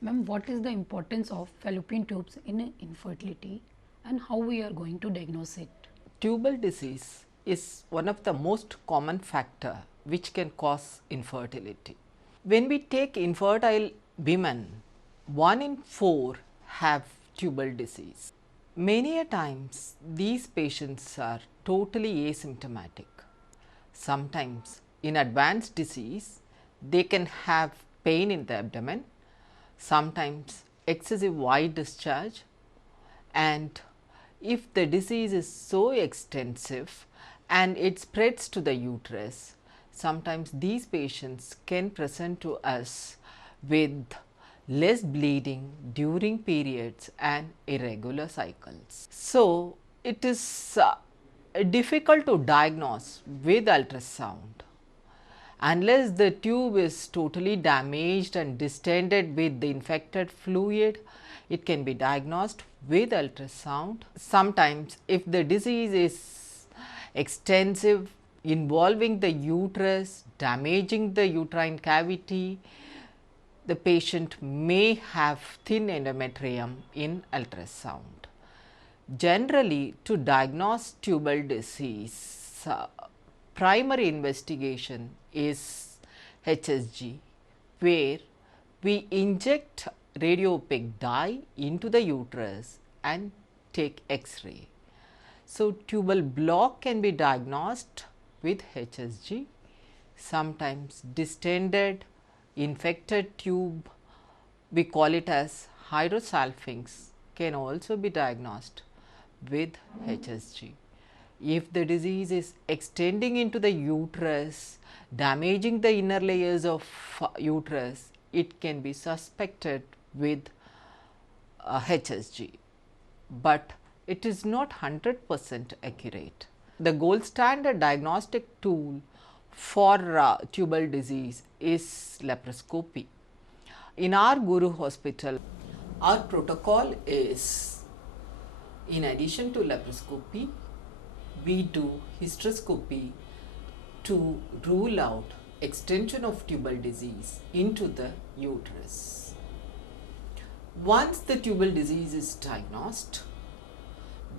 Ma'am, what is the importance of fallopian tubes in infertility and how we are going to diagnose it? Tubal disease is one of the most common factor which can cause infertility. When we take infertile women, 1 in 4 have tubal disease. Many a times these patients are totally asymptomatic. Sometimes in advanced disease they can have pain in the abdomen, sometimes excessive white discharge, and if the disease is so extensive and it spreads to the uterus, sometimes these patients can present to us with less bleeding during periods and irregular cycles. So, it is difficult to diagnose with ultrasound unless the tube is totally damaged and distended with the infected fluid. It can be diagnosed with ultrasound. Sometimes if the disease is extensive, involving the uterus, damaging the uterine cavity, the patient may have thin endometrium in ultrasound. Generally, to diagnose tubal disease, primary investigation is HSG, where we inject radiopaque dye into the uterus and take X-ray. So, tubal block can be diagnosed with HSG. Sometimes distended infected tube, we call it as hydrosalpinx, can also be diagnosed with HSG. If the disease is extending into the uterus, damaging the inner layers of uterus, it can be suspected with HSG, but it is not 100% accurate. The gold standard diagnostic tool for tubal disease is laparoscopy. In our Guru hospital, our protocol is, in addition to laparoscopy, we do hysteroscopy to rule out extension of tubal disease into the uterus. Once the tubal disease is diagnosed,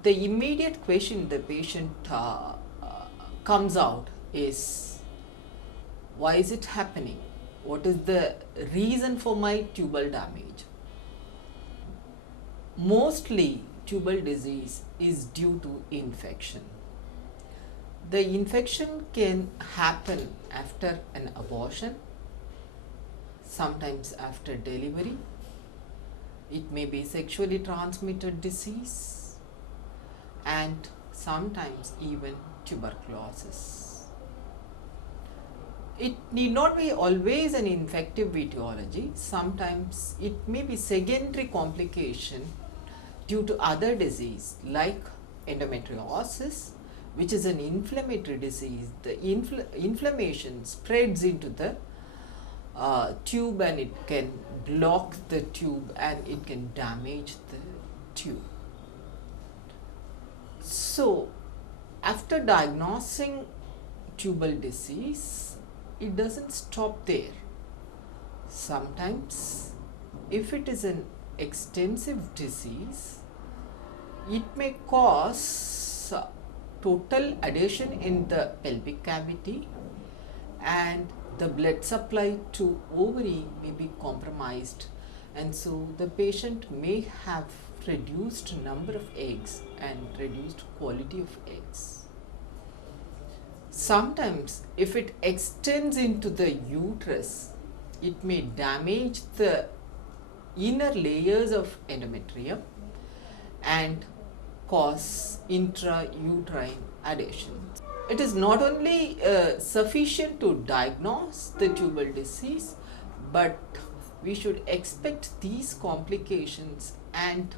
the immediate question the patient comes out is, why is it happening? What is the reason for my tubal damage? Mostly tubal disease is due to infection. The infection can happen after an abortion, sometimes after delivery. It may be sexually transmitted disease and sometimes even tuberculosis. It need not be always an infective etiology. Sometimes it may be secondary complication due to other disease like endometriosis, which is an inflammatory disease. The inflammation spreads into the tube and it can block the tube and it can damage the tube. So, after diagnosing tubal disease, it doesn't stop there. Sometimes, if it is an extensive disease, it may cause total adhesion in the pelvic cavity and the blood supply to ovary may be compromised, and so the patient may have reduced number of eggs and reduced quality of eggs. Sometimes if it extends into the uterus, it may damage the inner layers of endometrium and cause intrauterine adhesions. It is not only sufficient to diagnose the tubal disease, but we should expect these complications and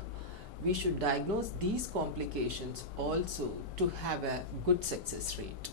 we should diagnose these complications also to have a good success rate.